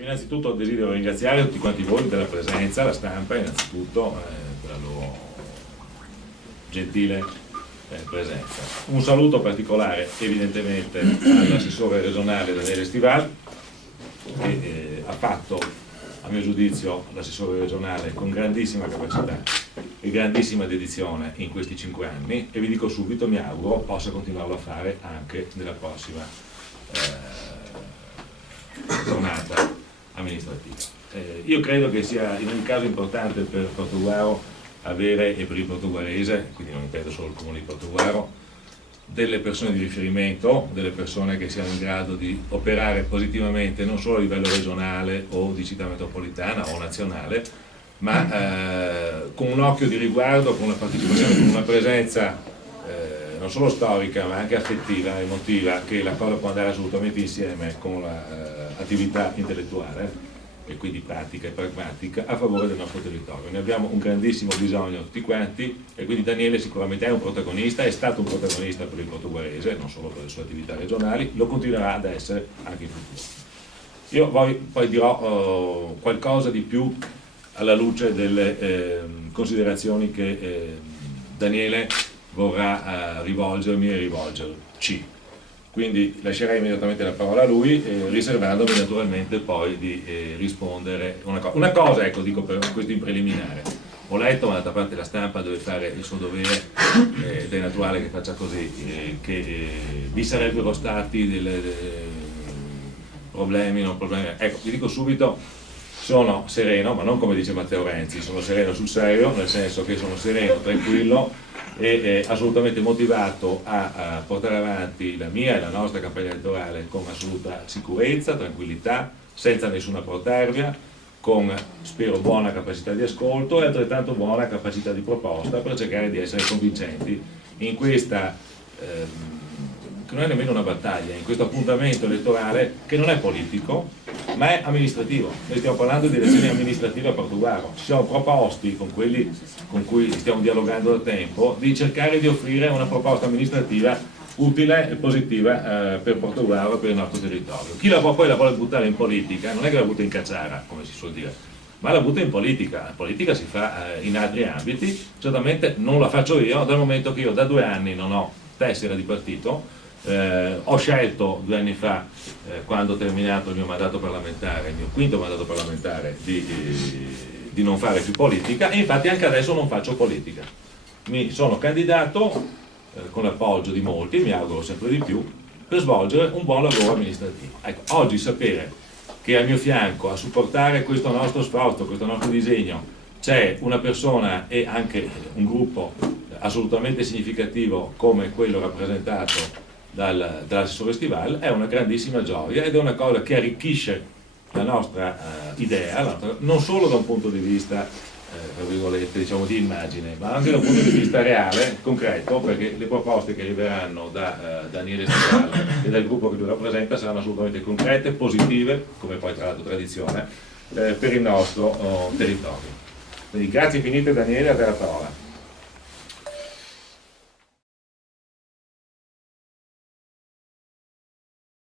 Innanzitutto desidero ringraziare tutti quanti voi della presenza, la stampa innanzitutto per la loro gentile presenza. Un saluto particolare evidentemente all'assessore regionale Daniele Stival, che ha fatto a mio giudizio l'assessore regionale con grandissima capacità e grandissima dedizione in questi 5 anni, e vi dico subito, mi auguro possa continuarlo a fare anche nella prossima giornata amministrativa. Io credo che sia in ogni caso importante per Portogruaro avere, e per il portoguarese, quindi non intendo solo il comune di Portogruaro, delle persone di riferimento, delle persone che siano in grado di operare positivamente non solo a livello regionale o di città metropolitana o nazionale, ma con un occhio di riguardo, con una partecipazione, con una presenza non solo storica ma anche affettiva, emotiva, che la cosa può andare assolutamente insieme con l'attività intellettuale e quindi pratica e pragmatica a favore del nostro territorio. Ne abbiamo un grandissimo bisogno tutti quanti, e quindi Daniele sicuramente è un protagonista, è stato un protagonista per il portoguarese, non solo per le sue attività regionali, lo continuerà ad essere anche in futuro. Io poi dirò qualcosa di più alla luce delle considerazioni che Daniele vorrà rivolgermi e rivolgerci. Quindi lascerei immediatamente la parola a lui, riservandomi naturalmente poi di rispondere una cosa, ecco, dico per questo in preliminare. Ho letto, ma d'altra parte la stampa deve fare il suo dovere ed è naturale che faccia così, che vi sarebbero stati dei problemi, non problemi. Ecco, vi dico subito, sono sereno, ma non come dice Matteo Renzi, sono sereno sul serio, nel senso che sono sereno, tranquillo e assolutamente motivato a portare avanti la mia e la nostra campagna elettorale con assoluta sicurezza, tranquillità, senza nessuna protervia, con, spero, buona capacità di ascolto e altrettanto buona capacità di proposta per cercare di essere convincenti in questa che non è nemmeno una battaglia, in questo appuntamento elettorale che non è politico ma è amministrativo. Noi stiamo parlando di elezioni amministrative a Portogruaro, ci siamo proposti con quelli con cui stiamo dialogando da tempo di cercare di offrire una proposta amministrativa utile e positiva per Portogruaro e per il nostro territorio. Chi poi la vuole buttare in politica non è che la butta in cacciara, come si suol dire, ma la butta in politica. La politica si fa in altri ambiti, certamente non la faccio io, dal momento che io da 2 anni non ho tessera di partito. Ho scelto 2 anni fa, quando ho terminato il mio mandato parlamentare, il mio 5º mandato parlamentare, di non fare più politica, e infatti anche adesso non faccio politica. Mi sono candidato con l'appoggio di molti, mi auguro sempre di più, per svolgere un buon lavoro amministrativo. Ecco, oggi sapere che al mio fianco a supportare questo nostro sforzo, questo nostro disegno, c'è una persona e anche un gruppo assolutamente significativo come quello rappresentato dall'assessore Stival è una grandissima gioia ed è una cosa che arricchisce la nostra idea, non solo da un punto di vista tra virgolette, diciamo, di immagine, ma anche da un punto di vista reale, concreto, perché le proposte che arriveranno da Daniele Stival e dal gruppo che lui rappresenta saranno assolutamente concrete, positive, come poi tra l'altro tradizione, per il nostro territorio. Quindi grazie infinite Daniele, a te la parola.